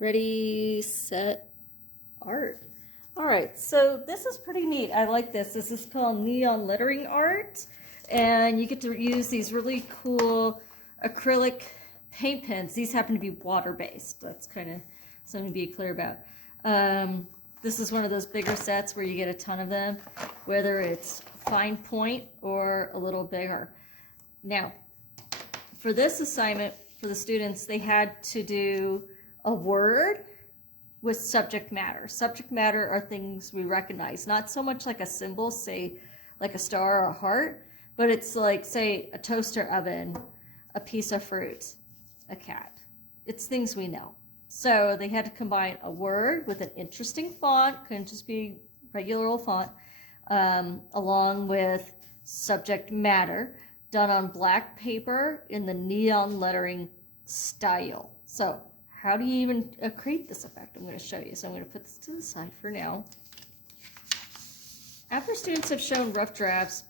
Ready, set, art. All right, so this is pretty neat. I like this. This is called neon lettering art, and you get to use these really cool acrylic paint pens. These happen to be water-based. That's kind of something to be clear about. This is one of those bigger sets where you get a ton of them, whether it's fine point or a little bigger. Now, for this assignment, for the students, they had to do a word with subject matter. Subject matter are things we recognize, not so much like a symbol, say like a star or a heart, but it's like, say, a toaster oven, a piece of fruit, a cat. It's things we know. So they had to combine a word with an interesting font, couldn't just be regular old font, along with subject matter, done on black paper in the neon lettering style. So how do you even create this effect? I'm going to show you. So I'm going to put this to the side for now. After students have shown rough drafts,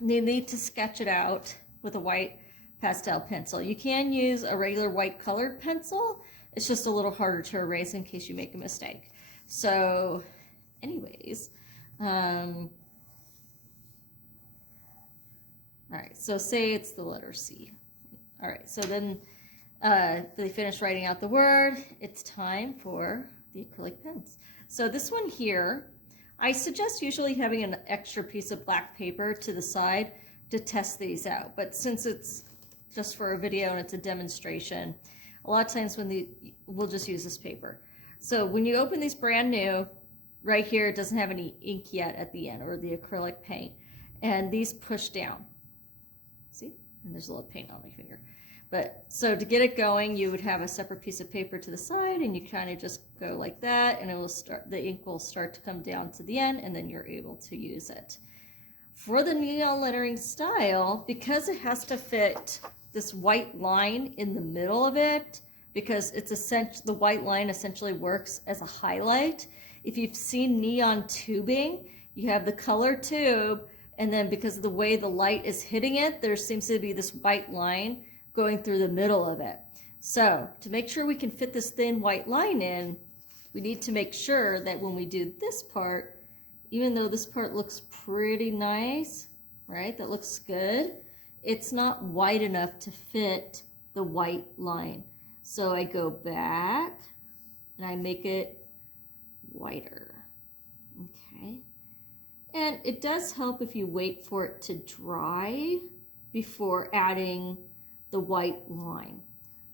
they need to sketch it out with a white pastel pencil. You can use a regular white colored pencil. It's just a little harder to erase in case you make a mistake. So anyways, all right, so say it's the letter C. All right, so then they finish writing out the word. It's time for the acrylic pens. So this one here, I suggest usually having an extra piece of black paper to the side to test these out. But since it's just for a video and it's a demonstration, a lot of times we'll just use this paper. So when you open these brand new, right here it doesn't have any ink yet at the end, or the acrylic paint, and these push down. See? And there's a little paint on my finger. But so to get it going, you would have a separate piece of paper to the side, and you kind of just go like that, and it will start, the ink will start to come down to the end, and then you're able to use it. For the neon lettering style, because it has to fit this white line in the middle of it, because it's essentially, the white line essentially works as a highlight. If you've seen neon tubing, you have the color tube, and then because of the way the light is hitting it, there seems to be this white line going through the middle of it. So to make sure we can fit this thin white line in, we need to make sure that when we do this part, even though this part looks pretty nice, right, that looks good, it's not wide enough to fit the white line. So I go back and I make it wider, okay? And it does help if you wait for it to dry before adding the white line.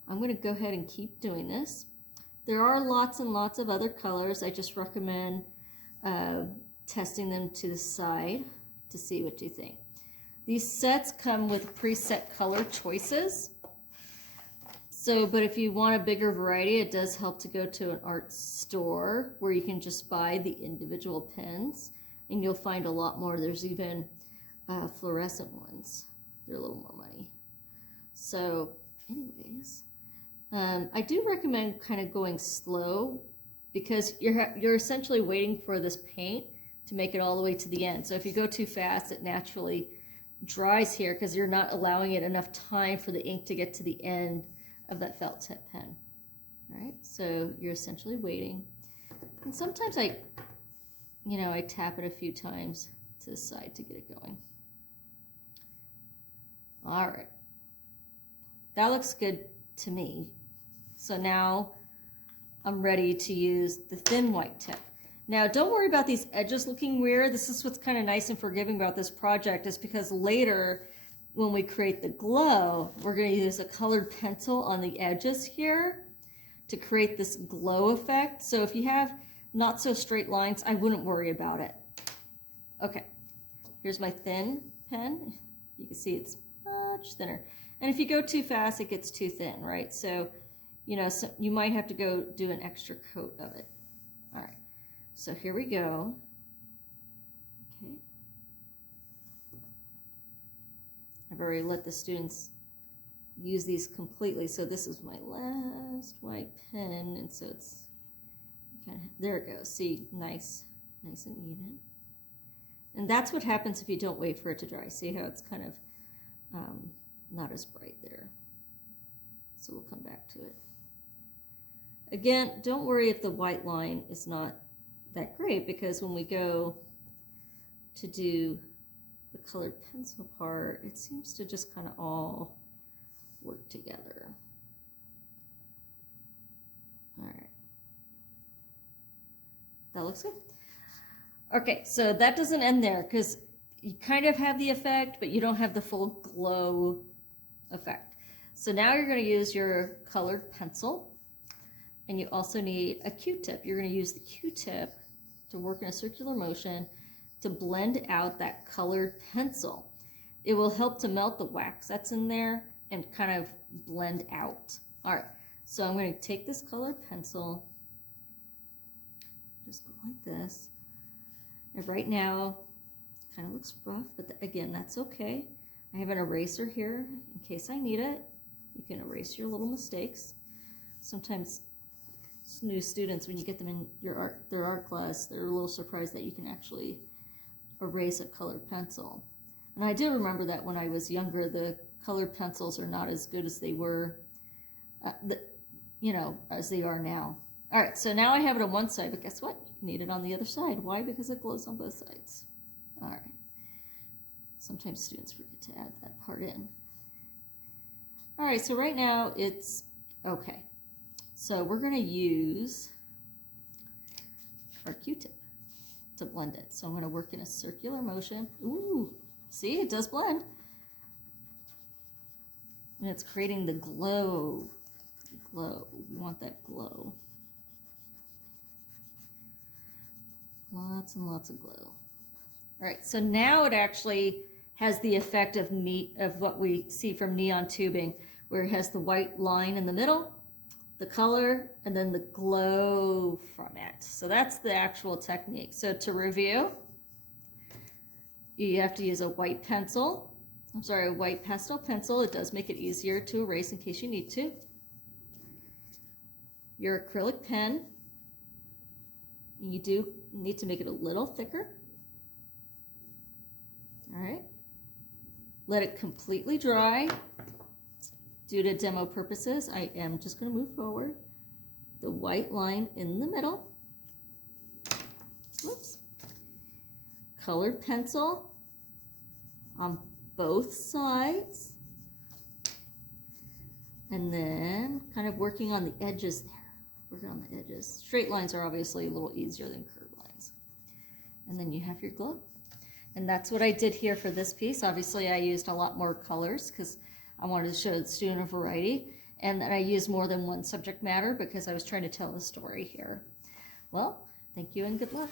I'm going to go ahead and keep doing this. There are lots and lots of other colors. I just recommend testing them to the side to see what you think. These sets come with preset color choices. So, but if you want a bigger variety, it does help to go to an art store where you can just buy the individual pens, and you'll find a lot more. There's even fluorescent ones. They're a little more money. So anyways, I do recommend kind of going slow, because you're essentially waiting for this paint to make it all the way to the end. So if you go too fast, it naturally dries here because you're not allowing it enough time for the ink to get to the end of that felt tip pen. All right, so you're essentially waiting. And sometimes I tap it a few times to the side to get it going. All right. That looks good to me. So now I'm ready to use the thin white tip. Now don't worry about these edges looking weird. This is what's kind of nice and forgiving about this project, is because later when we create the glow, we're going to use a colored pencil on the edges here to create this glow effect. So if you have not so straight lines, I wouldn't worry about it. Okay, here's my thin pen. You can see it's much thinner. And if you go too fast, it gets too thin, right? So, so you might have to go do an extra coat of it. All right, so here we go. Okay. I've already let the students use these completely. So this is my last white pen, and so it's kind of, there it goes. See, nice and even. And that's what happens if you don't wait for it to dry. See how it's kind of not as bright there. So we'll come back to it. Again, don't worry if the white line is not that great, because when we go to do the colored pencil part, it seems to just kind of all work together. All right. That looks good. Okay, so that doesn't end there, because you kind of have the effect, but you don't have the full glow effect. So now you're going to use your colored pencil, and you also need a Q-tip. You're going to use the Q-tip to work in a circular motion to blend out that colored pencil. It will help to melt the wax that's in there and kind of blend out. All right, so I'm going to take this colored pencil, just go like this, and right now it kind of looks rough, but again, that's okay. I have an eraser here in case I need it. You can erase your little mistakes. Sometimes new students, when you get them in their art class, they're a little surprised that you can actually erase a colored pencil. And I do remember that when I was younger, the colored pencils are not as good as they were, as they are now. All right, so now I have it on one side, but guess what? You need it on the other side. Why? Because it glows on both sides. All right. Sometimes students forget to add that part in. All right, so right now it's okay. So we're going to use our Q-tip to blend it. So I'm going to work in a circular motion. Ooh, see, it does blend. And it's creating the glow. Glow. We want that glow. Lots and lots of glow. All right, so now it actually has the effect of what we see from neon tubing, where it has the white line in the middle, the color, and then the glow from it. So that's the actual technique. So to review, you have to use a white pencil. I'm sorry, a white pastel pencil. It does make it easier to erase in case you need to. Your acrylic pen, you do need to make it a little thicker. All right. Let it completely dry. Due to demo purposes, I am just going to move forward. The white line in the middle. Whoops. Colored pencil on both sides. And then kind of working on the edges there. Working on the edges. Straight lines are obviously a little easier than curved lines. And then you have your glow. And that's what I did here for this piece. Obviously, I used a lot more colors because I wanted to show the student a variety. And then I used more than one subject matter because I was trying to tell a story here. Well, thank you and good luck.